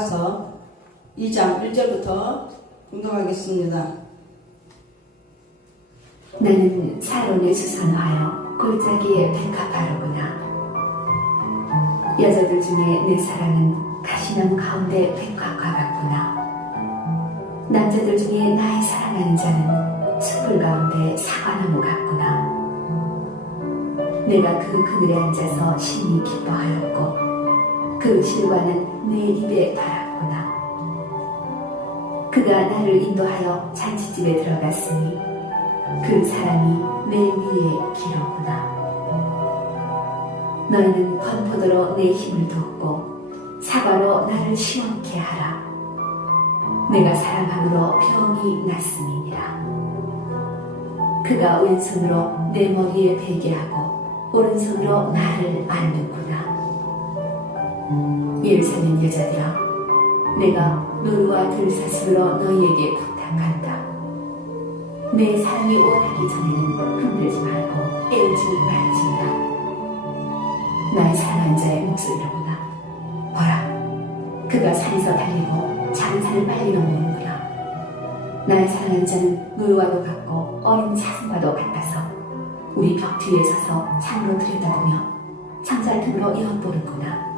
아가서 2장 1절부터 공독하겠습니다. 나는 사론에 수선하여 골짜기에 백합화로구나. 여자들 중에 내 사랑은 가시나무 가운데 백합화 같구나. 남자들 중에 나의 사랑하는 자는 숯불 가운데 사과나무 같구나. 내가 그 그늘에 앉아서 심히 기뻐하였고 그 실과는 내 입에 달았구나. 그가 나를 인도하여 잔치집에 들어갔으니 그 사람이 내 위에 기로구나. 너희는 건포도로 내 힘을 돋고 사과로 나를 시원케 하라. 내가 사랑함으로 병이 났음이니라. 그가 왼손으로 내 머리에 베게 하고 오른손으로 나를 안는구나. 예루살렘 여자들아, 내가 노루와 들사슴으로 너희에게 부탁한다. 내 사랑이 원하기 전에는 흔들지 말고 깨우지 말지니라. 나의 사랑한 자의 목소리로구나. 보라, 그가 산에서 달리고 작은 산을 빨리 넘어오는구나. 나의 사랑한 자는 노루와도 같고 어린 사슴과도 같아서 우리 벽 뒤에 서서 창으로 들여다보며 창살 틈으로 엿보는구나.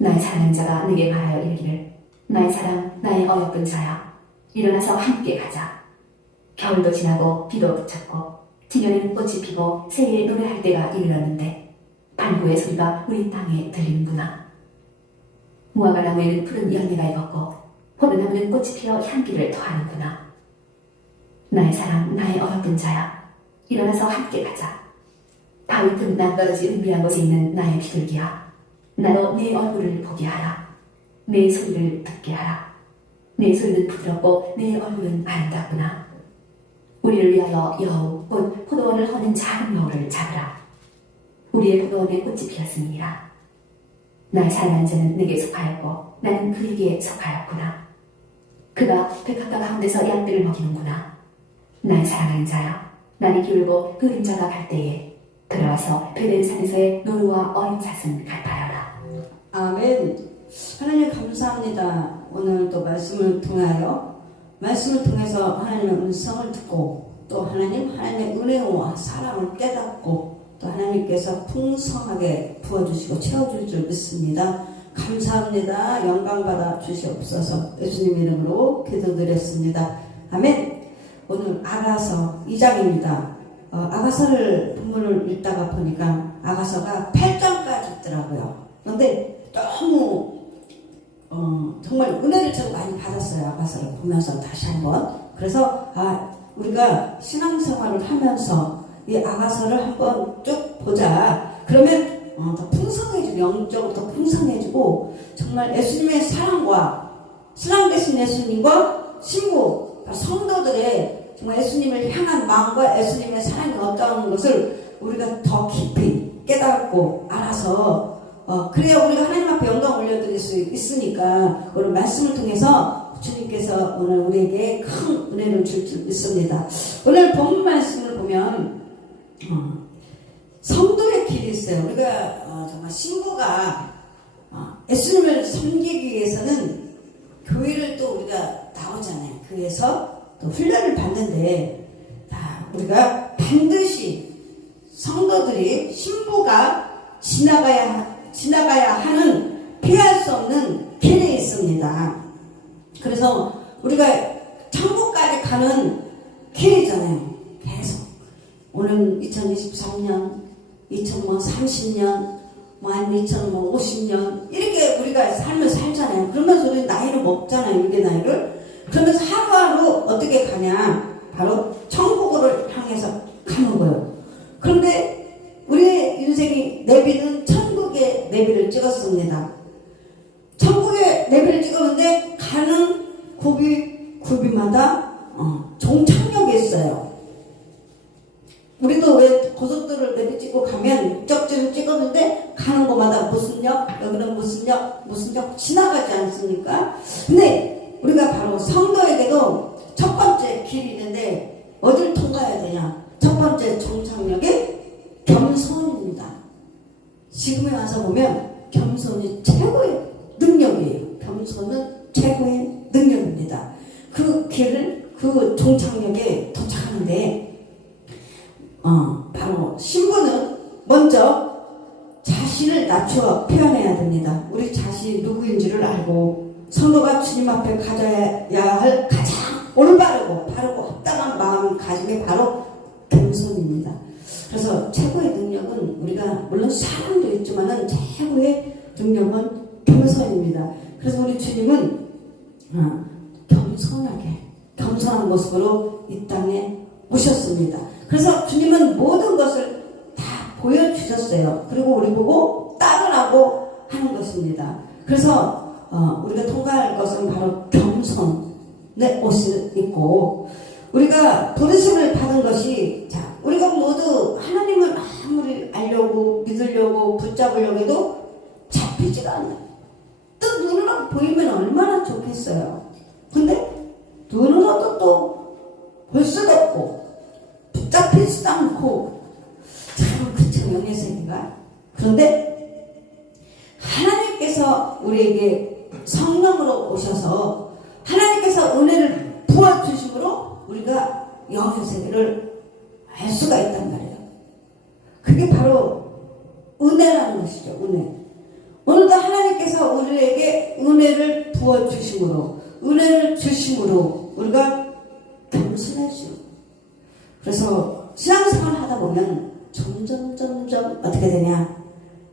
나의 사랑한 자가 내게 말하여 이르기를, 나의 사랑, 나의 어여쁜 자야, 일어나서 함께 가자. 겨울도 지나고 비도 그쳤고 지겨는 꽃이 피고 새에 노래할 때가 이르렀는데 반구의 소리가 우리 땅에 들리는구나. 무화과 나무에는 푸른 열매가 익었고 포도나무는 꽃이 피어 향기를 더하는구나. 나의 사랑, 나의 어여쁜 자야, 일어나서 함께 가자. 바위 틈 낭떠러지 은밀한 곳에 있는 나의 비둘기야, 나로 내 얼굴을 보게 하라. 내 소리를 듣게 하라. 내 소리는 부드럽고 내 얼굴은 아름답구나. 우리를 위하여 여우, 곧 포도원을 허는 작은 여우를 잡으라. 우리의 포도원에 꽃이 피었습니다. 나의 사랑한 자는 내게 속하였고 나는 그에게 속하였구나. 그가 백합화 가운데서 양떼를 먹이는구나. 나의 사랑하는 자야, 날이 기울고 그림자가 갈 때에 들어와서 베델산에서의 노루와 어린 사슴 갈파여라. 아멘. 하나님 감사합니다. 오늘 또 말씀을 통해서 하나님의 음성을 듣고 또 하나님의 은혜와 사랑을 깨닫고 또 하나님께서 풍성하게 부어주시고 채워줄 줄 믿습니다. 감사합니다. 영광받아 주시옵소서. 예수님 이름으로 기도드렸습니다. 아멘. 오늘 아가서 2장입니다. 아가서를 본문을 읽다가 보니까 아가서가 8장까지 있더라고요. 그런데 너무 정말 은혜를 좀 많이 받았어요. 아가서를 보면서 다시 한번. 그래서 우리가 신앙생활을 하면서 이 아가서를 한번 쭉 보자. 그러면 더 풍성해지고 영적으로 더 풍성해지고 정말 예수님의 사랑과 신랑 되신 예수님과 신부 성도들의 정말 예수님을 향한 마음과 예수님의 사랑이 어떠한 것을 우리가 더 깊이 깨닫고 알아서 그래야 우리가 하나님 앞에 영광 올려드릴 수 있으니까 오늘 말씀을 통해서 주님께서 오늘 우리에게 큰 은혜를 줄 줄 믿습니다. 오늘 본문 말씀을 보면 성도의 길이 있어요. 우리가 정말 신부가 예수님을 섬기기 위해서는 교회를 또 우리가 나오잖아요. 교회에서 또 훈련을 받는데 우리가 반드시 성도들이 신부가 지나가야 하는 피할 수 없는 길이 있습니다. 그래서 우리가 천국까지 가는 길이잖아요. 계속 오늘 2023년, 2030년, 한 2050년 이렇게 우리가 삶을 살잖아요. 그러면서 우리 나이를 먹잖아요. 유대 나이를. 그러면서 하루하루 어떻게 가냐? 바로 천국을 향해서 가는 거예요. 그런데 우리의 인생이 내비는 천국의 내비를 찍었습니다. 천국의 내비를 찍었는데 가는 굽이마다 종착역이 있어요. 우리도 왜 고속도로를 내비 찍고 가면 목적지를 찍었는데 가는 곳마다 무슨 역, 여기는 무슨 역 지나가지 않습니까? 근데 우리가 바로 성도에게도 첫 번째 길이 있는데 어딜 통과해야 되냐? 첫 번째 종착역이 겸손입니다. 지금에 와서 보면 겸손이 최고의 능력이에요. 겸손은 최고의 능력입니다. 그 길을, 그 종착역에 도착하는데 바로 신부는 먼저 자신을 낮추어 표현해야 됩니다. 우리 자신이 누구인지를 알고 성도가 주님 앞에 가져야 할 가장 올바르고 바르고 합당한 마음을 가진 게 바로 겸손입니다. 그래서 최고의 능력은 우리가 물론 사랑도 있지만은 최고의 능력은 겸손입니다. 그래서 우리 주님은 겸손한 모습으로 이 땅에 오셨습니다. 그래서 주님은 모든 것을 다 보여주셨어요. 그리고 우리 보고 따르라고 하는 것입니다. 그래서 우리가 통과할 것은 바로 겸손의 옷을 입고 우리가 부르심을 받은 것이 우리가 모두 하나님을 아무리 알려고 믿으려고 붙잡으려고 해도 잡히지가 않아요. 또 눈으로 보이면 얼마나 좋겠어요. 근데 눈으로도 또 볼 수도 없고 붙잡히지도 않고 참 그쵸, 영의 세계가. 그런데 하나님께서 우리에게 성령으로 오셔서 하나님께서 은혜를 부어주심으로 우리가 영의 세계를 알 수가 있단 말이에요. 그게 바로 은혜라는 것이죠. 은혜. 오늘도 하나님께서 우리에게 은혜를 부어주심으로, 은혜를 주심으로 우리가 겸손해지고, 그래서 신앙생활 하다 보면 점점 어떻게 되냐,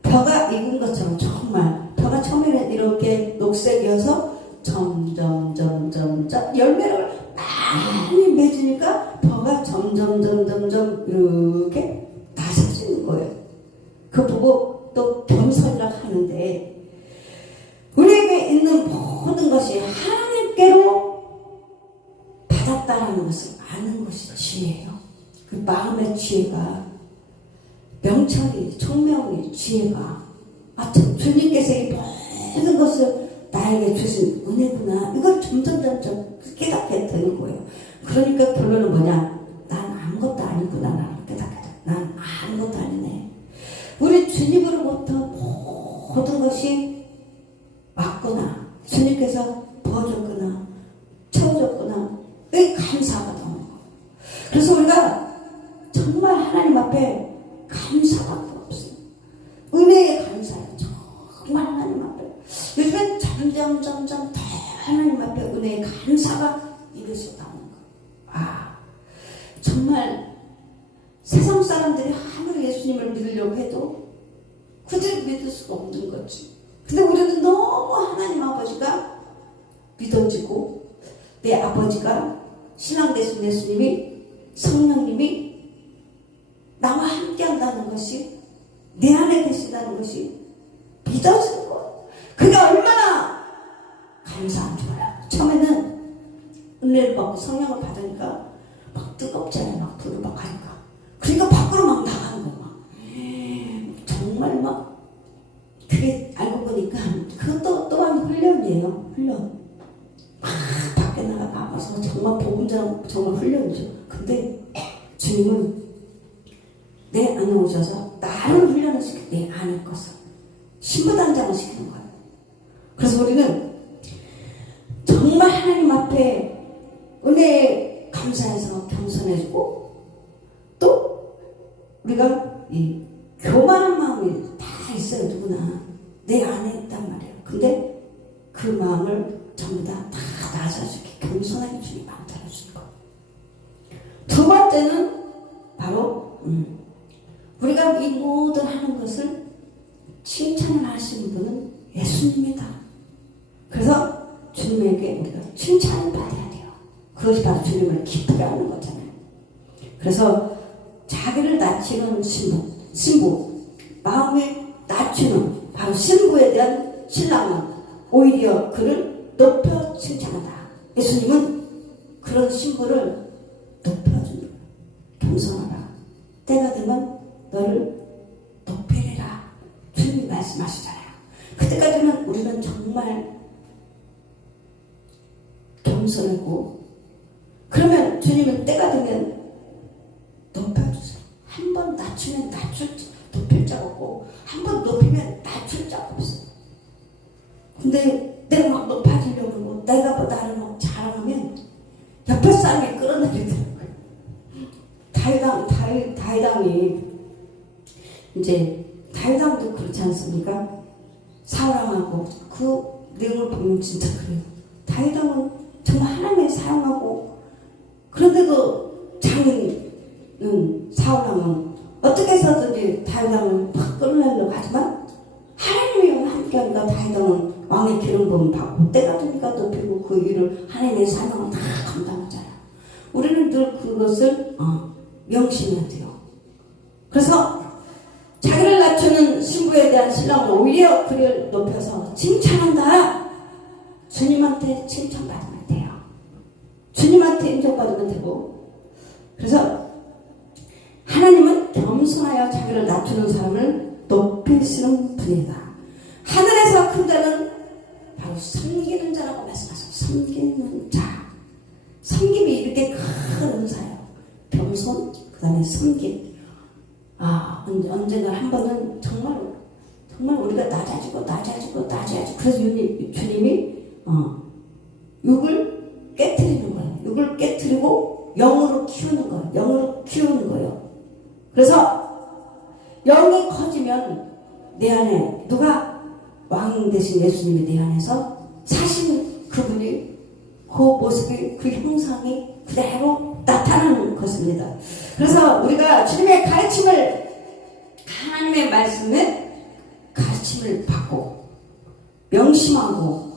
벼가 익은 것처럼, 정말 벼가 처음에는 이렇게 녹색이어서 점점 열매를 많이 맺으니까 벼가 점점 이렇게 낮아지는 거예요. 그거 보고 또 겸손이라고 하는데, 우리에게 있는 모든 것이 하나님께로 받았다라는 것을 아는 것이 지혜예요. 그 마음의 지혜가, 명철이, 총명이, 지혜가, 주님께서 이 모든 것을 나에게 주신 은혜구나, 이걸 점점 깨닫게 되는 거예요. 그러니까 결론은 뭐냐, 난 아무것도 아니구나, 나는 깨닫게 돼. 난 아무것도 아니네. 우리 주님으로부터 모든 것이 왔구나, 주님께서 부어줬구나, 채워줬구나, 이 감사가 나오는 거예요. 그래서 우리가 정말 하나님 앞에 감사밖에 없어요. 은혜에 감사해요. 정말 하나님 앞에. 요즘엔 점점 더 하나님 앞에 은혜에 감사가 입에서 나오는 거예요. 정말 세상 사람들이 아무리 예수님을 믿으려고 해도 그들을 믿을 수가 없는 거지. 근데 우리는 너무 하나님 아버지가 믿어지고, 내 아버지가, 신앙 되신 예수님이, 성령님이 나와 함께 한다는 것이, 내 안에 계신다는 것이 믿어지는 거예요. 그게 얼마나 감사한 줄 알아요. 처음에는 은혜를 받고 성령을 받으니까 막 뜨겁잖아요. 막 불을 막 하니까. 그러니까 밖으로 막 나가는 거 막. 정말 막, 그게 알고 보니까 그것도 또한 훈련이에요. 훈련. 막 밖에 나가서 정말 복음자랑 정말 훈련이죠. 근데 주님은 내 안에 오셔서 나를 훈련을 시키고 내 안에 것을 신부단장을 시키는 거예요. 그래서 우리는 정말 하나님 앞에 은혜에 감사해서 겸손해지고, 또 우리가 이 교만한 마음이 다 있어요. 누구나 내 안에 있단 말이에요. 근데 그 마음을 전부 다 낮아주게, 겸손하게 주님 만들어주는 거예요. 두 번째는 바로 우리가 이 모든 하는 것을 칭찬을 하시는 분은 예수님이다. 그래서 주님에게 우리가 칭찬을 받아야 돼요. 그것이 바로 주님을 기쁘게 하는 거잖아요. 그래서 자기를 낮추는 신부, 마음을 낮추는 바로 신부에 대한 신랑은 오히려 그를 높여 칭찬한다. 예수님은 그런 신부를 높여주는 거예요. 겸손하라. 때가 되면 너를 높이리라. 주님이 말씀하시잖아요. 그때까지는 우리는 정말 겸손하고, 그러면 주님은 때가 되면 높여주세요. 한 번 낮추면 높일 자가 없고 한 번 높이면 낮출 자가 없어. 근데 내가 막 높아지려고 그러고 내가 나를 막 자랑하면 옆에 사람이 끌어내리더라고요. 다윗왕이 이제 다윗왕도 그렇지 않습니까? 사랑하고 그 내용을 보면 진짜 그래요. 다윗왕은 정말 하나님의 사랑하고 그런데도 장인 사울왕은 어떻게 해서든지 다윗왕을 팍 끌어내려고 하지만 하나님이 함께하니까 다윗왕은 왕의 기름 부음 받고 때가 되니까 높이고 그 일을 하나님의 사명을 다 감당하잖아요. 우리는 늘 그것을 명심해야 돼요. 그래서 자기를 낮추는 신부에 대한 신랑은 오히려 그를 높여서 칭찬한다. 주님한테 칭찬받으면 돼요. 주님한테 인정받으면 되고. 그래서 하나님은 겸손하여 자기를 낮추는 사람을 높이시는 분이다. 하늘에서 큰 자는 바로 섬기는 자라고 말씀하셨어요. 섬기는 자. 섬김이 이렇게 큰 은사예요. 겸손, 그 다음에 섬김. 언젠가 한 번은 정말 우리가 낮아지고. 그래서 주님이 육을 깨트리는 거예요. 육을 깨트리고 영으로 키우는 거예요. 그래서 영이 커지면 내 안에 누가 왕 대신 예수님이 내 안에서 사신 그분이 그 모습이 그 형상이 그대로 나타나는 것입니다. 그래서 우리가 주님의 가르침을 하나님의 말씀에 가르침을 받고 명심하고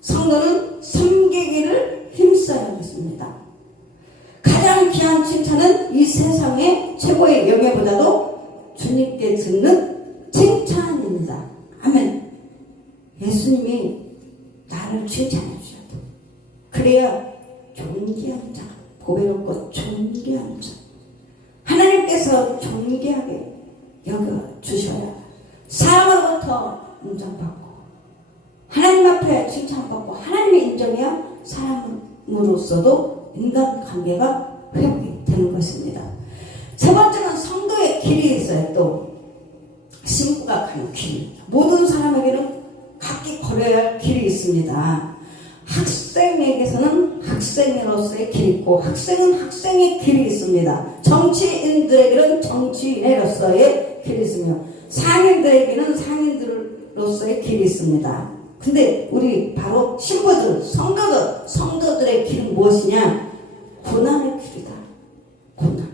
성도는 섬기기를 힘써야 하겠습니다. 가장 귀한 칭찬은 이 세상의 최고의 영예보다도 주님께 듣는 칭찬입니다. 아멘. 예수님이 나를 칭찬해 주셔야 돼. 그래야 존귀한 자, 보배롭고 존귀한 자, 하나님께서 존귀하게 여겨주셔야 사람으로부터 인정받고 하나님 앞에 칭찬받고 하나님의 인정해야 사람으로서도 인간관계가 회복이 되는 것입니다. 세 번째는 성도의 길이 있어요. 또 신부가 가는 길, 모든 사람에게는 각기 걸어야 할 길이 있습니다. 학생에게서는 학생으로서의 길이 있고 학생은 학생의 길이 있습니다. 정치인들에게는 정치인으로서의 길이 있으며 상인들에게는 상인들로서의 길이 있습니다. 근데 우리 바로 신부들, 성도들의 길은 무엇이냐? 고난의 길이다. 고난.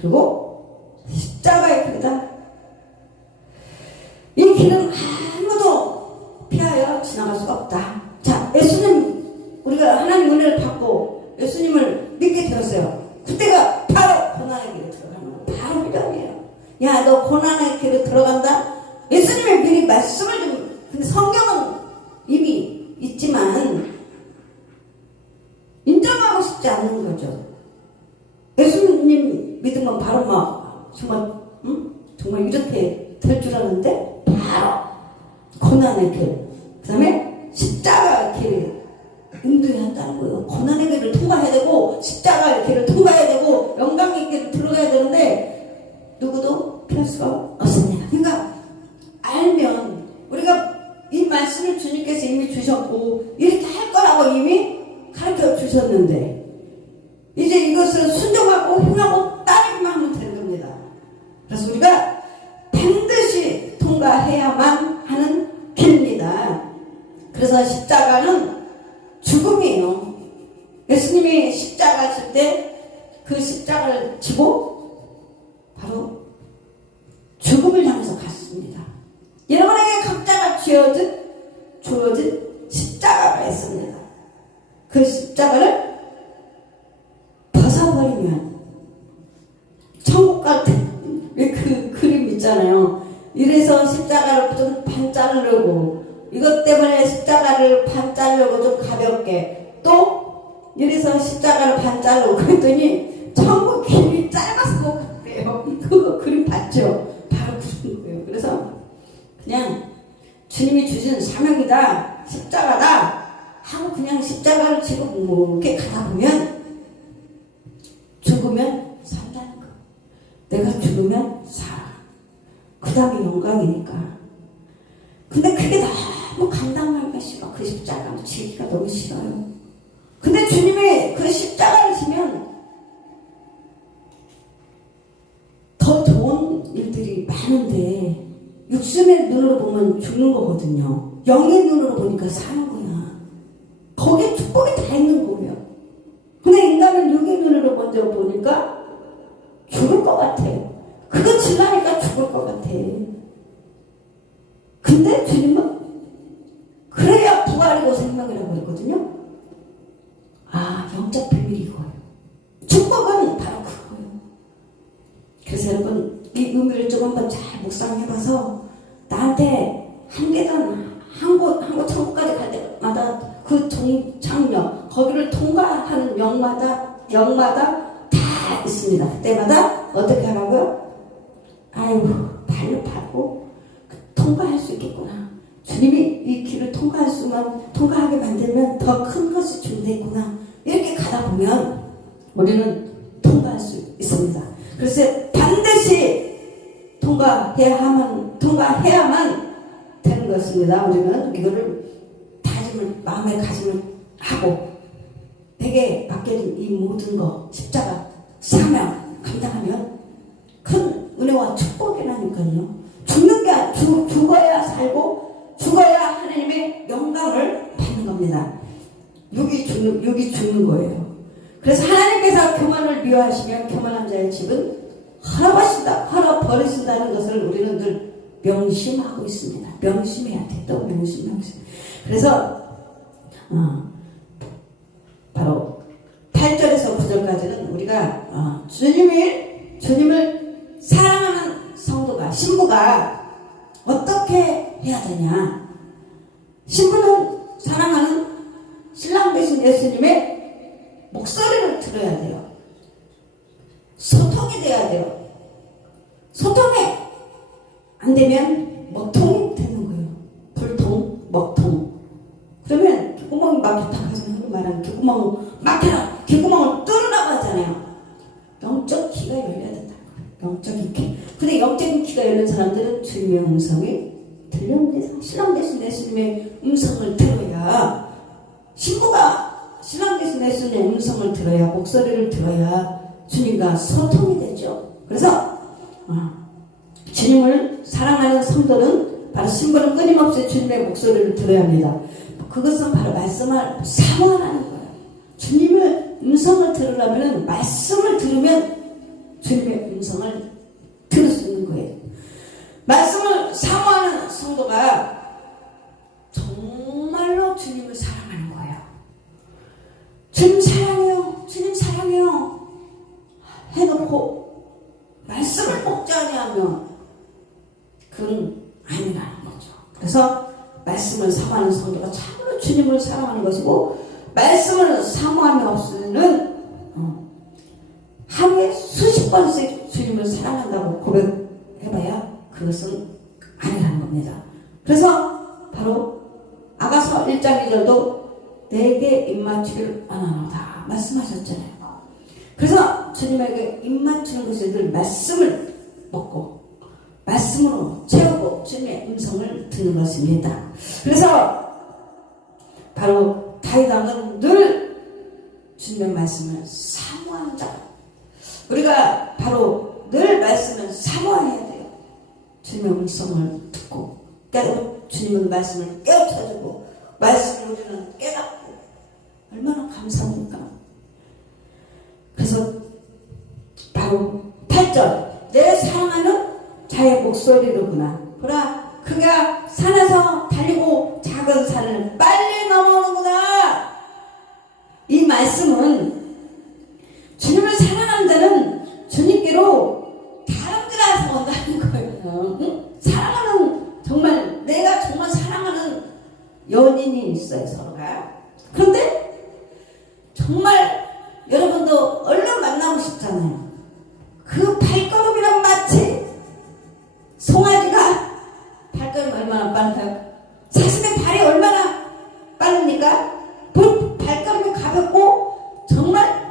그리고 십자가의 길이다. 이 길은 아무도 피하여 지나갈 수가 없다. 자, 예수님, 우리가 하나님 은혜를 받고 예수님을 믿게 되었어요. 그때가 바로 고난의 길에 들어가는 거예요. 바로 이름이에요. 야, 너 고난의 길에 들어간다? 예수님의 미리 말씀을 좀, 근데 성경은 이미 있지만 인정하고 싶지 않는 거죠. 예수님 믿으면 바로 막 정말 이렇게 될 줄 알았는데 바로 고난의 길, 그 다음에 십자가 길을 인도해야 한다는 거예요. 고난의 길을 통과해야 되고 십자가의 길을 통과해야 되고 영광의 길을 들어가야 되는데 누구도 피할 수가 없습니다. 그러니까 알면 우리가 이 말씀을 주님께서 이미 주셨고 이렇게 할 거라고 이미 가르쳐 주셨는데 이제 이것을 순종하고 행하고 따르기만 하면 되는 겁니다. 그래서 우리가 반드시 통과해야만 하는 길입니다. 그래서 십자가는 죽음이에요. 예수님이 십자가 하실 때 그 십자가를 지고 바로 죽음을 향해서 갔습니다. 여러분에게 각자가 주어진 십자가가 있습니다. 그 십자가를 벗어버리면 천국 같은 그 그림 있잖아요. 이래서 십자가를 좀 반 자르려고 이것 때문에 십자가를 반 자르려고 좀 가볍게 또 이래서 십자가를 반 자르고 그랬더니 천국 길이 짧아서 못 갔대요. 그거 그림 봤죠? 바로 그런 거예요. 그래서 그냥 주님이 주신 사명이다, 십자가다 하고 그냥 십자가를 지고 뭐 이렇게 가다 보면 죽으면 산다는 거. 내가 죽으면 살아. 그 다음에 영광이니까. 근데 그게 너무 감당하기가 싫어. 그 십자가를 지기가 너무 싫어요. 근데 주님의 그 십자가를 지면 더 좋은 일들이 많은데 육신의 눈으로 보면 죽는 거거든요. 영의 눈으로 보니까 사는 거야. 거기에 축복이 다 있는 거예요. 근데 인간은 육의 눈으로 먼저 보니까 죽을 것 같아. 그거 지나니까 죽을 것 같아. 근데 주님은 그래야 부활이고 생명이라고 그랬거든요. 아, 영적 비밀이 이거예요. 축복은 바로 그거예요. 그래서 여러분 이 의미를 좀 한번 잘 묵상해봐서 나한테 한계단 한 곳 천국까지 갈 때마다 그 종착역 거기를 통과하는 역마다 다 있습니다. 그때마다 어떻게 하라고요? 아이고 발로 밟고 통과할 수 있겠구나. 주님이 이 길을 통과하게 만들면 더 큰 것이 준비됐구나. 이렇게 가다 보면 우리는 통과할 수 있습니다. 그래서 반드시 통과해야만 되는 것입니다. 우리는 이거를 마음에 다짐을 하고 내게 맡겨진 이 모든 거 십자가 사명 감당하면 큰 은혜와 축복이라니까요. 죽어야 살고 죽어야 하나님의 영광을 받는 겁니다. 육이 죽는 거예요. 그래서 하나님께서 교만을 미워하시면 교만한 자의 집은 헐어버리신다는 것을 우리는 늘 명심하고 있습니다. 명심해야 돼. 또 명심. 그래서 바로 8절에서 9절까지는 우리가 주님을 사랑하는 성도가 신부가 어떻게 해야 되냐. 신부는 사랑하는 신랑 되신 예수님의 목소리를 들어야 돼요. 소통이 돼야 돼요. 소통이 안 되면 먹통이 되는 거예요. 불통, 먹통. 그러면 귓구멍이 막혔다 하잖아요. 말하는 귓구멍을 막혀라. 귓구멍을 뚫으라고 하잖아요. 영적 귀가 열려야 된다는 거예요. 영적인 귀. 근데 영적인 귀가 열린 사람들은 주님의 음성이 들려옵니다. 신랑 되신 예수님의 음성을 들어야 신부가 신랑 되신 예수님의 음성을 들어야 목소리를 들어야 주님과 소통이 되죠. 그래서 주님을 사랑하는 성도는 바로 신부는 끊임없이 주님의 목소리를 들어야 합니다. 그것은 바로 말씀을 사모하라는 거예요. 주님의 음성을 들으려면 말씀을 들으면 주님의 음성을 들을 수 있는 거예요. 말씀을 사모하는 성도가 정말로 주님을 사랑하는 거예요. 주님 사랑해요. 주님 사랑해요. 해놓고 말씀을 먹지 아니하면 그건 아니라는 거죠. 그래서 말씀을 사모하는 성도가 참으로 주님을 사랑하는 것이고 말씀을 사모함이 없으면 하루에 수십 번씩 주님을 사랑한다고 고백해봐야 그것은 아니라는 겁니다. 그래서 바로 아가서 1장 2절도 내게 입맞추기를 안 하노다 말씀하셨잖아요. 그래서 주님에게 입맞추는 것이 늘 말씀을 먹고 말씀으로 채우고 주님의 음성을 듣는 것입니다. 그래서 바로 다윗 왕은 늘 주님의 말씀을 사모하는 자. 우리가 바로 늘 말씀을 사모해야 돼요. 주님의 음성을 듣고 깨닫고 주님의 말씀을 깨우쳐주고 말씀을 우리는 깨닫고 얼마나 감사합니까? 그래서 바로 8절 내 사랑하는 자의 목소리로구나. 보라 그가 산에서 달리고 작은 산을 빨리 넘어오는구나. 이 말씀은 주님을 사랑하는 자는 주님께로 다름질해서 온다는 거예요. 응? 사랑하는 정말 내가 정말 사랑하는 연인이 있어요. 서로가. 그런데 정말 여러분도 얼른 만나고 싶잖아요. 그 발걸음이란 마치 송아지가 발걸음 얼마나 빠르나요? 자신의 발이 얼마나 빠릅니까? 발걸음이 가볍고 정말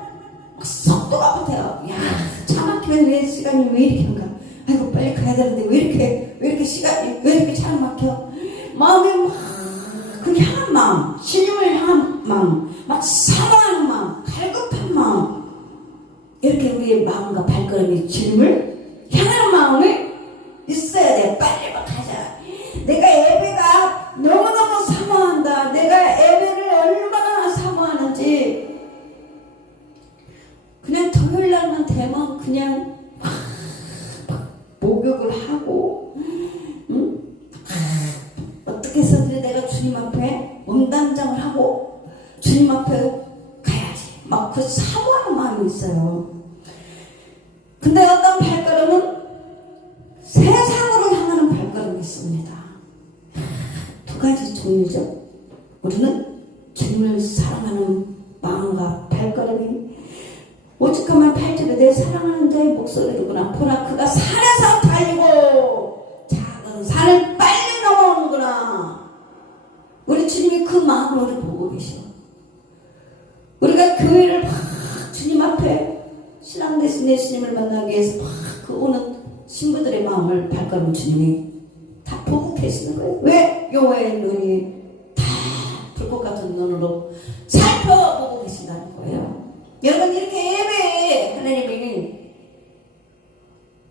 속도가 붙어요. 야, 차 막히면 왜 시간이 왜 이렇게 빨리 가야 되는데 왜 이렇게 시간이 왜 이렇게 잘 막혀? 마음이 막 그 향한 마음, 주님을 향한 마음, 막 사랑하는 마음, 갈급한 마음, 이렇게 우리의 마음과 발걸음이 주님을 향하는 마음이 있어야 돼. 빨리 막 가자. 내가 예배가 너무너무 사모한다. 내가 예배를 얼마나 사모하는지. 그냥 토요일 날만 되면 그냥 목욕을 하고, 응? 어떻게 해서든 내가 주님 앞에 몸단장을 하고 주님 앞에 가야지. 막 그 사모하는 마음이 있어요. 근데 어떤 발걸음은 세상으로 향하는 발걸음이 있습니다. 두 가지 종류죠. 우리는 주님을 사랑하는 마음과 발걸음이 오직하면 8절에 내 사랑하는 자의 목소리로구나. 보라 그가 산에서 달리고 작은 산을 빨리 넘어오는구나. 우리 주님이 그 마음을 우리 보고 계셔. 우리가 교회를 막 주님 앞에 신앙대신 예수님을 만나기 위해서 막 그 오는 신부들의 마음을 발걸음 주님이 다 보고 계시는 거예요. 왜? 여호와의 눈이 다 불꽃 같은 눈으로 살펴보고 계신다는 거예요. 여러분 이렇게 예배에 하나님이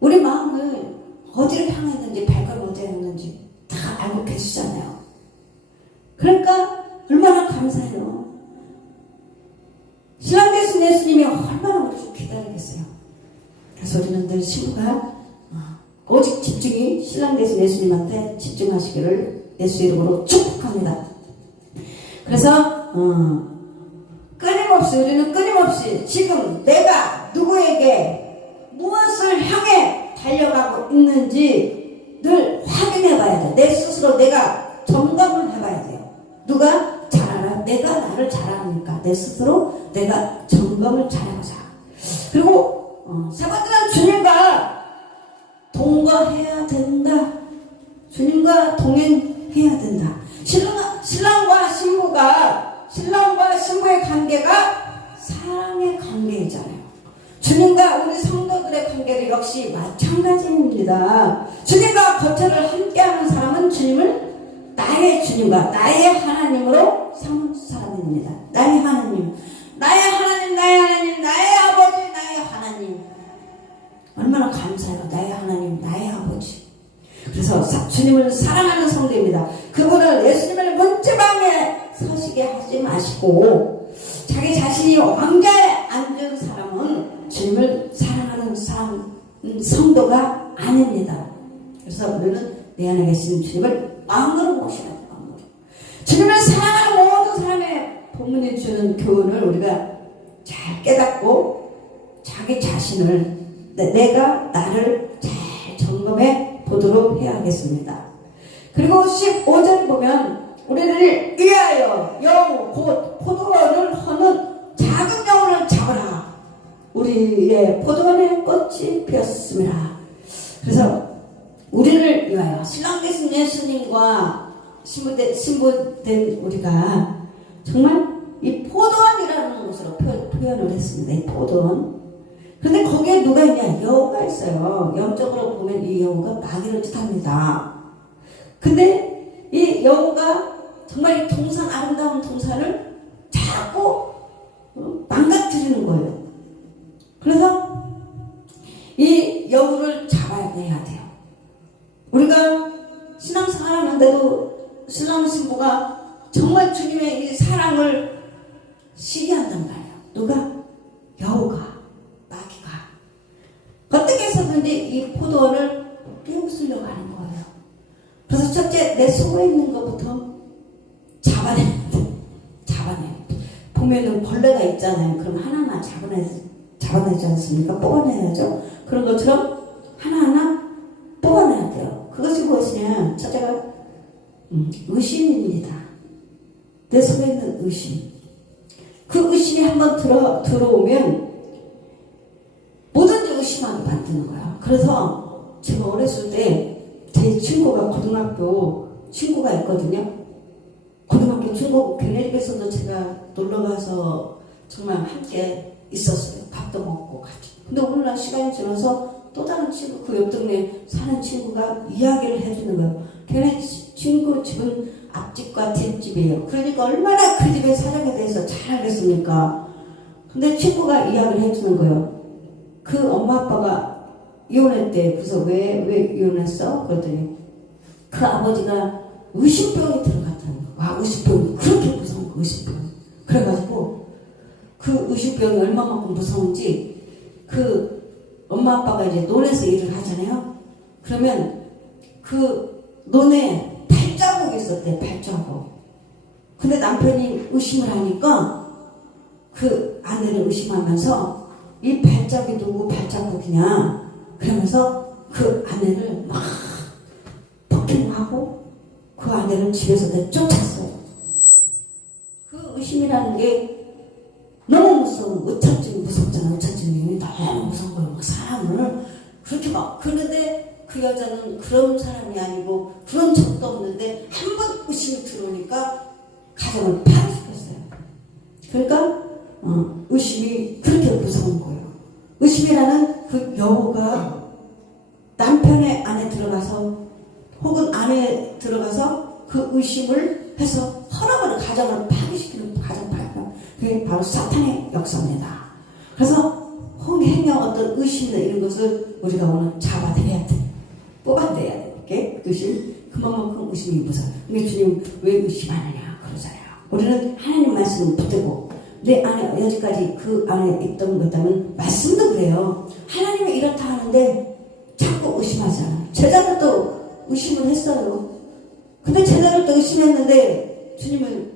우리 마음을 어디로 향했는지 발걸음 어디에 했는지 다 알고 계시잖아요. 그러니까 얼마나 감사해요. 신랑 되신 예수님이 얼마나 우리를 기다리겠어요. 그래서 우리는 늘 신부가 오직 집중이 신랑 되신 예수님한테 집중하시기를 예수 이름으로 축복합니다. 그래서 끊임없이 우리는 끊임없이 지금 내가 누구에게 무엇을 향해 달려가고 있는지 늘 확인해 봐야 돼. 내 스스로 내가 점검을 해봐야 돼요. 누가 잘 알아? 내가 나를 잘 아니까 내 스스로 내가 점검을 잘해보자. 그리고 세 번째는 주님과 동거해야 된다. 주님과 동행해야 된다. 신랑과 신부의 관계가 사랑의 관계이잖아요. 주님과 우리 성도들의 관계도 역시 마찬가지입니다. 주님과 거처를 함께하는 사람은 주님을 나의 주님과 나의 하나님으로 삼은 사람입니다. 나의 하나님, 나의 하나님, 나의 하나님, 나의 아버지, 나의 하나님. 얼마나 감사해요. 나의 하나님, 나의 아버지. 그래서 주님을 사랑하는 성도입니다. 그분을 예수님을 문지방에 서시게 하지 마시고 자기 자신이 왕좌에 앉은 사람은 주님을 사랑하는 성도가 아닙니다. 그래서 우리는 내 안에 계신 주님을 마음으로 모셔야 돼요. 마음으로. 주님을 사랑하는 모든 사람의 본문이 주는 교훈을 우리가 잘 깨닫고 자기 자신을 내가 나를 잘 점검해 보도록 해야 하겠습니다. 그리고 15절 보면 우리를 위하여 여우 곧 포도원을 허는 작은 여우를 잡아라. 우리의 포도원에 꽃이 피었습니다. 그래서 우리를 위하여 신랑 되신 예수님과 신부된 우리가 정말 이 포도원이라는 것으로 표현을 했습니다. 이 포도원. 근데 거기에 누가 있냐? 여우가 있어요. 영적으로 보면 이 여우가 마귀를 뜻합니다. 근데 이 여우가 정말 이 동산, 아름다운 동산을 자꾸 망가뜨리는 거예요. 그래서 이 여우를 잡아내야 돼요. 우리가 신앙생활 하는데도 신랑 신부가 정말 주님의 이 사랑을 시기한단 말이에요. 누가? 여우가, 마귀가. 어떻게 해서든지 이 포도원을 빼앗으려고 하는 거예요. 그래서 첫째, 내 속에 있는 것부터 잡아내야 돼. 잡아내야 돼. 보면은 벌레가 있잖아요. 그럼 하나하나 잡아내지 않습니까? 뽑아내야죠. 그런 것처럼 하나하나 뽑아내야 돼요. 그것이 무엇이냐? 첫째가 의심입니다. 내 속에 있는 의심. 그 의심이 한번 들어오면 뭐든지 의심하게 만드는 거야. 그래서 제가 어렸을 때 제 친구가 고등학교 친구가 있거든요. 고등학교 친구 걔네 집에서도 제가 놀러가서 정말 함께 있었어요. 밥도 먹고 같이. 근데 오늘날 시간이 지나서 또 다른 친구, 그 옆 동네 사는 친구가 이야기를 해주는 거예요. 걔네 친구 집은 앞집과 뒷집이에요. 그러니까 얼마나 그 집의 사정에 대해서 잘 알겠습니까? 근데 친구가 이야기를 해주는 거예요. 그 엄마 아빠가 이혼했대. 그래서 왜 이혼했어? 그러더니 그 아버지가 의심병이 들어갔다는 거예요. 아, 의심병이 그렇게 무서운 거, 의심병. 그래가지고 그 의심병이 얼마만큼 무서운지 그 엄마 아빠가 이제 논에서 일을 하잖아요. 그러면 그 논에 발자국이 있었대, 발자국. 근데 남편이 의심을 하니까 그 아내를 의심하면서 이 발자국이 누구 발자국이냐 그러면서 그 아내를 막 폭행하고 그 아내를 집에서 내쫓았어요. 그 의심이라는 게 너무 무서운, 의처증이 무섭잖아. 의처증이 너무 무서운 거예요. 막 사람을 그렇게 막. 그런데 그 여자는 그런 사람이 아니고 그런 적도 없는데 한 번 의심이 들어오니까 가정을 파괴시켰어요. 그러니까 의심이 그렇게 무서운 거예요. 의심이라는 그 여우가 남편의 안에 들어가서 혹은 안에 들어가서 그 의심을 해서 서로를 가정을 파괴시키는 가정 파괴. 그게 바로 사탄의 역사입니다. 그래서 행여 어떤 의심이나 이런 것을 우리가 오늘 잡아내야 돼. 뽑아내야 돼. 이렇게 의심. 그만큼 의심이 무서워. 근데 주님 왜 의심하느냐 그러잖아요. 우리는 하나님 말씀을 붙들고 내 안에 여지까지 그 안에 있던 것 같다면 말씀도 그래요. 하나님이 이렇다 하는데 자꾸 의심하잖아요. 제자들도 의심을 했어요. 근데 제자들도 의심했는데 주님은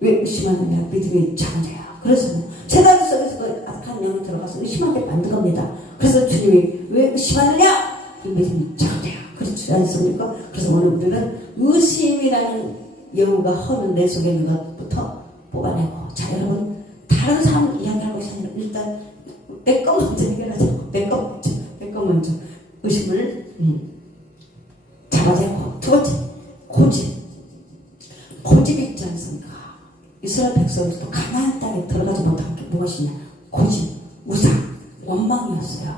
왜 의심하느냐? 믿음이 작은 자야. 그래서 제자들 속에서도 악한 영이 들어가서 의심하게 만든 겁니다. 그래서 주님이 왜 의심하느냐? 이 믿음이 작은 자야. 그렇지 않습니까? 그래서 오늘 우리는 의심이라는 여우가 허는 내 속에 있는 것부터 뽑아내고. 자, 여러분, 다른 사람 이야기하고 있으면 일단 내 거 먼저 해결하자고. 내 거 먼저 의심을 잡아내고. 두 번째, 고집이 있지 않습니까? 이스라엘 백성들도 가나안 땅에 들어가지 못한 게 무엇이냐? 고집, 우상, 원망이었어요.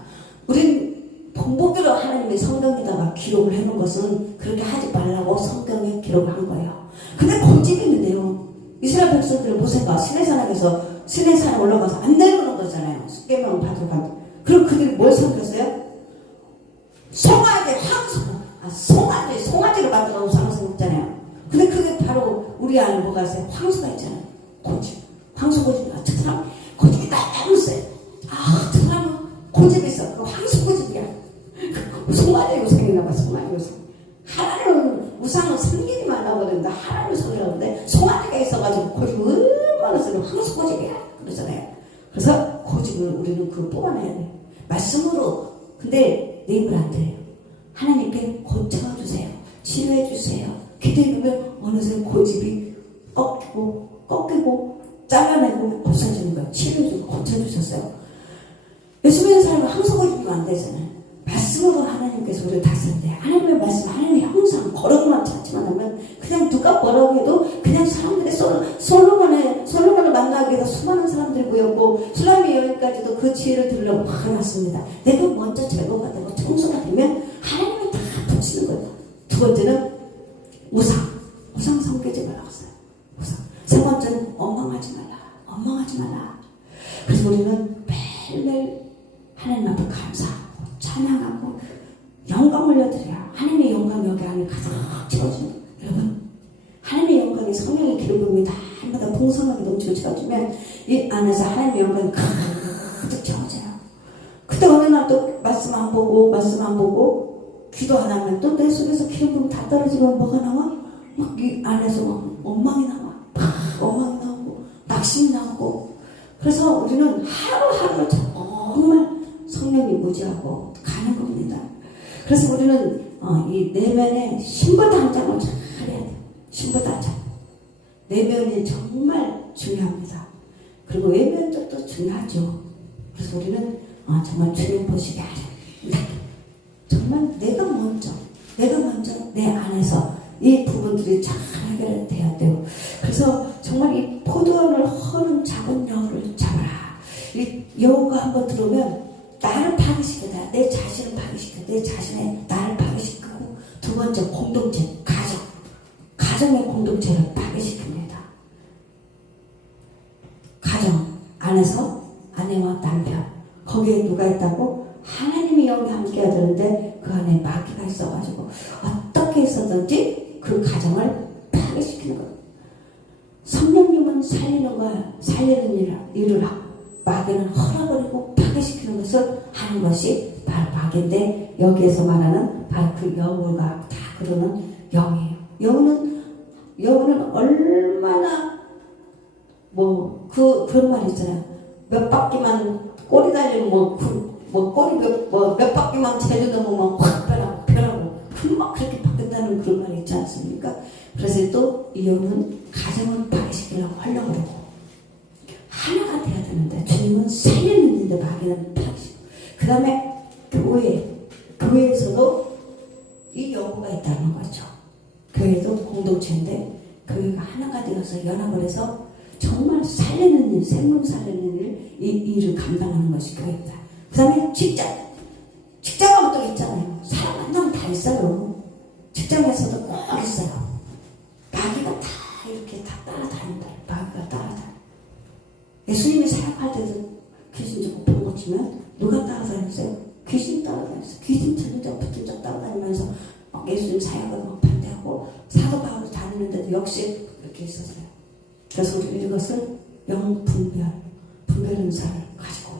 우린 본보기로 하나님의 성경에다가 기록을 해놓은 것은 그렇게 하지 말라고 성경에 기록을 한 거예요. 근데 고집이 있는데요. 이스라엘 백성들 모세가 시내산에 올라가서 안 내려오는 거잖아요. 십계명을 받으러 간. 그럼 그들이 뭘 섬겼어요? 송아지를 만들어 우상을 섬겼잖아요. 근데 그게 바로 우리 안에 뭐가 있어요? 황소가 있잖아요. 고집. 황소 고집이 저 사람 고집이 너무 세. 저 사람은 고집이 있어. 그 황소 고집이야. 송아지 우상이나 봐. 송아지 우상. 하나님은 우상을 섬기지 말라고 그러는데 하나님을 섬기라는데 송아지가 있어가지고 고집이 얼마나 세요. 황소 고집이야. 그러잖아요. 그래서 고집을 우리는 뽑아내야 돼요. 말씀으로. 근데 내 입을 안 돼요. 하나님께 고쳐주세요. 치료해주세요. 기도해보면 어느새 고집이 꺾이고 잘라내고 없어지는 거예요. 치료해주고 고쳐주셨어요. 예수 믿는 사람은 항상 고집이면 안 되잖아요. 말씀으로 하나님께서 우리를 다스린대. 하나님의 말씀, 하나님의 형상, 거룩만 찾지만 하면 그냥 누가 뭐라고 해도 그냥 사람들이 솔로몬을 만나기 위해서 수많은 사람들이 모였고 술람의 여인까지도 그 지혜를 들으려고 화났습니다. 내가 먼저 제거가 되고 청소가 되면 하나님을 다 붙이는 거예요. 두 번째는 우상 섬기지 말라고 했어요. 세 번째는 원망하지 말라. 그래서 우리는 매일매일 하나님 앞에 감사하고 찬양하고 영광 올려드려야 하나님의 영광 여기 안에 가득 채워집니다. 여러분, 하나님의 영광이 성령의 기름부음이 날마다 풍성하게 넘치고 채워지면 이 안에서 하나님의 영광이 가득 채워져요. 그때 어느 날 또 말씀 안 보고 기도 안 하면 또 내 속에서 기름부음 다 떨어지면 뭐가 나와? 막 이 안에서 막 원망이 나와. 원망이 나오고 낙심이 나오고. 그래서 우리는 하루하루를 정말 성령이 무지하고 가는 겁니다. 그래서 우리는 이 내면에 신부도 한 장을 잘 해야 돼요. 신부도 한 장. 내면이 정말 중요합니다. 그리고 외면적도 중요하죠. 그래서 우리는 정말 주님 보시게 하려. 정말 내가 먼저 내 안에서 이 부분들이 잘 해결돼야 돼요. 그래서 정말 이 포도원을 허는 작은 여우를 잡아라. 이 여우가 한번 들어오면 나를 파괴시켜야 돼. 내 자신 내 자신의 나를 파괴시키고, 두 번째 공동체, 가정의 공동체를 파괴시킵니다. 가정 안에서 아내와 남편, 거기에 누가 있다고? 하나님이 여기 함께 하는데 그 안에 마귀가 있어가지고 어떻게 해서든지 그 가정을 파괴시키는 거예요. 성령님은 살리는 거야. 살리는 일을 하고, 마귀는 헐어버리고 파괴시키는 것을 하는 것이 바로 마귀인데, 여기에서 말하는 바로 그 여우가 다 그러는 영이에요. 여우는 얼마나 그런 말 있잖아요. 몇 바퀴만 꼬리 달리면 꼬리 몇 바퀴만 제주도면 확 변하고 금방 그렇게 바뀐다는 그런 말이 있지 않습니까? 그래서 또 이 여우는 가정을 파괴시키려고 하려고 그러고, 하나가 돼야 되는데 주님은 살리는 일인데 마귀는 파괴시키고, 그 다음에 교회에서도 이 여우가 있다는 거죠. 교회도 공동체인데 교회가 하나가 되어서 연합을 해서 정말 살리는 일, 생명 살리는 일, 이 일을 감당하는 것이 교회입니다. 그 다음에 직장하고 또 있잖아요. 사람 만나면 다 있어요. 직장에서도 꼭 있어요. 마귀가 다 이렇게 다 따라다닌다. 마귀가 따라다녀. 예수님이 사역할 때도 귀신 좀 못 고치면 누가 따라다녔어요? 귀신 따라다녔어요. 귀신 들린다 붙은 자 따라다니면서 막 예수님 사역을 막 반대하고 사도 바울을 다니는데도 역시 그렇게 있었어요. 그래서 우리는 이것을 분별 은사를 가지고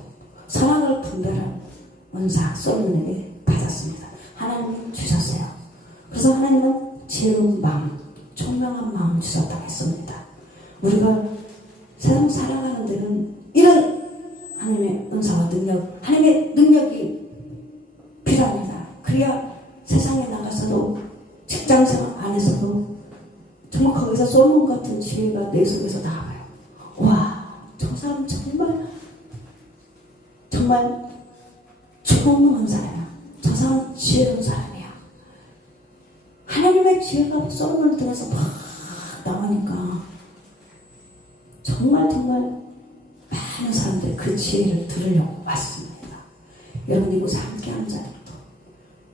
선악을 분별한 은사 솔로몬에게 받았습니다. 하나님은 주셨어요. 그래서 하나님은 지혜로운 마음, 총명한 마음 주셨다고 했습니다. 우리가 세상 살아가는 데는 이런 하나님의 은사와 능력, 하나님의 능력이 필요합니다. 그래야 세상에 나가서도 직장생활 안에서도 정말 거기서 솔로몬 같은 지혜가 내 속에서 나와요. 와, 저 사람 정말 총명한 사람이야. 저 사람 지혜로운 사람이야. 하나님의 지혜가 솔로몬을 통해서 막 나오니까 정말 많은 사람들이 그 지혜를 들으려고 왔습니다. 여러분 이곳에 함께 한 자들도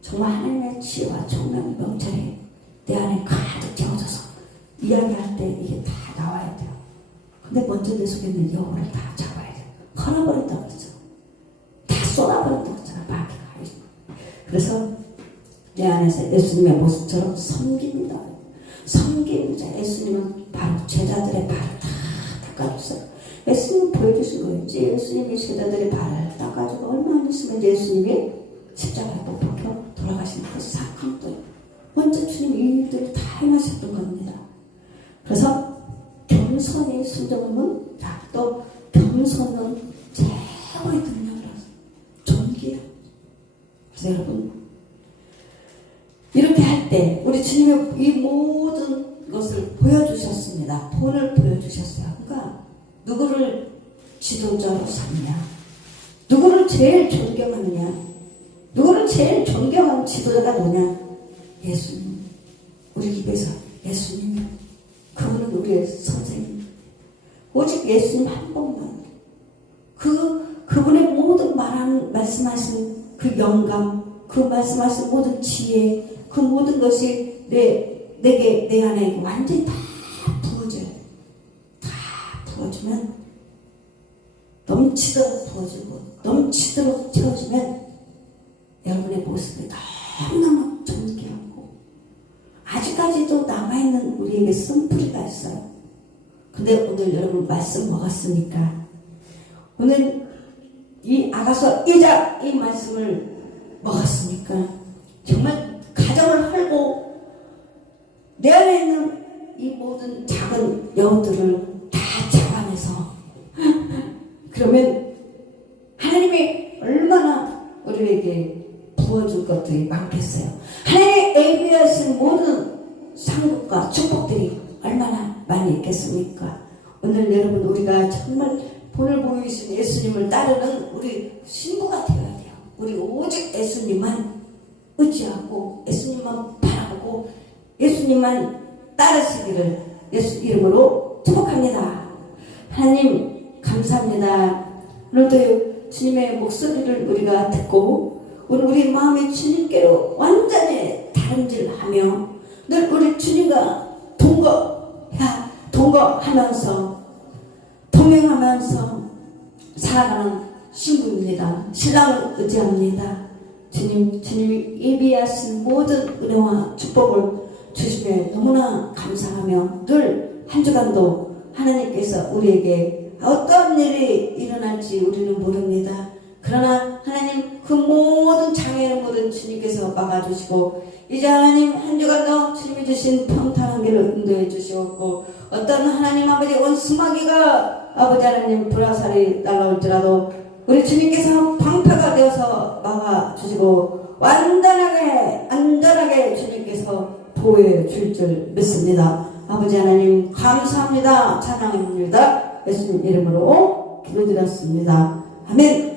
정말 하나님의 지혜와 총명의 명철이 내 안에 가득 채워져서 이야기할 때 이게 다 나와야 돼요. 근데 먼저 내 속에 있는 여우를 다 잡아야 돼요. 헐어버린다고 그랬죠. 다 쏟아버린다고 했잖아, 마귀가. 그래서 내 안에서 예수님의 모습처럼 섬깁니다. 섬깁니다. 예수님은 바로 제자들의 발을 다 닦아줬어요. 예수님은 보여주신 거예요. 예수님이 제자들의 발을 닦아주고 얼마나 있으면 예수님이 십자가에 못 박혀 돌아가시는 그 사건도 먼저 주님 이 일들을 다 행하셨던 겁니다. 그래서 겸손의 순종은 또 겸손은 최고의 능력이라서 존귀해요. 그래서 여러분 이렇게 할 때 우리 주님의 이 모든 것을 보여주셨습니다. 본을 보여주셨어요. 그러니까 누구를 지도자로 삼냐, 누구를 제일 존경하느냐, 누구를 제일 존경하는 지도자가 뭐냐? 예수님. 우리 입에서 예수님, 그분은 우리의 선생님. 오직 예수님 한 번만. 그분의 모든 말씀하신 그 영감, 그 말씀하신 모든 지혜, 그 모든 것이 내 안에 완전히 다 부어져요. 다 부어주면, 넘치도록 부어지고, 넘치도록 채워주면, 여러분의 모습이 너무너무 존귀하고, 아직까지도 남아있는 우리에게 쓴뿌리가 있어요. 근데 오늘 여러분 말씀 먹었으니까, 오늘 이 아가서 2장 이 말씀을 먹었으니까, 정말 가정을 헐고, 내 안에 있는 이 모든 작은 여우들을 다 잡아내서, 그러면 하나님이 얼마나 우리에게 부어줄 것들이 많겠어요. 하나님의 예비하신 모든 상급과 축복들이 얼마나 많이 있겠습니까? 오늘 여러분 우리가 정말 본을 보이신 예수님을 따르는 우리 신부가 되어야 돼요. 우리 오직 예수님만 의지하고 예수님만 바라보고 예수님만 따르시기를 예수 이름으로 축복합니다. 하나님 감사합니다. 오늘도 주님의 목소리를 우리가 듣고 우리 마음이 주님께로 완전히 다름질하며 늘 우리 주님과 동거하면서 동행하면서 살아가는 신부입니다. 신랑을 의지합니다. 주님이 예비하신 모든 은혜와 축복을 주심에 너무나 감사하며 늘 한 주간도 하나님께서 우리에게 어떤 일이 일어날지 우리는 모릅니다. 그러나 하나님 그 모든 장애를 모든 주님께서 막아주시고 이제 하나님 한 주간도 주님이 주신 평탄한 길을 인도해 주시옵고 어떤 하나님 아버지 원수마귀가 아버지 하나님 불화살이 날아올지라도 우리 주님께서 방패가 되어서 막아주시고 완전하게 안전하게 주님께서 보호해 줄 줄 믿습니다. 아버지 하나님 감사합니다. 찬양합니다. 예수님 이름으로 기도드렸습니다. 아멘.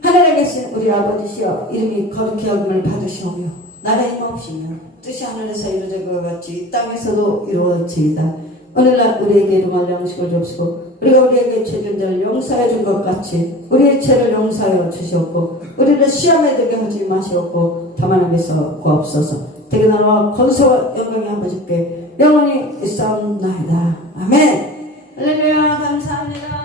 하늘에 계신 우리 아버지시여 이름이 거룩히 여김을 받으시오며 나라의 힘없이며 뜻이 하늘에서 이루어진 것 같이 이 땅에서도 이루어지이다. 오늘날 우리에게 일용할 양식을 주옵시고 우리가 우리에게 죄진 자를 용서해 준 것 같이 우리의 죄를 용서하여 주시옵고 우리를 시험에 들게 하지 마시옵고 다만 하면서 구하옵소서. 되게 나라와 권세와 영광이 아버지께 영원히 있사옵나이다. 아멘. 할렐루야 감사합니다.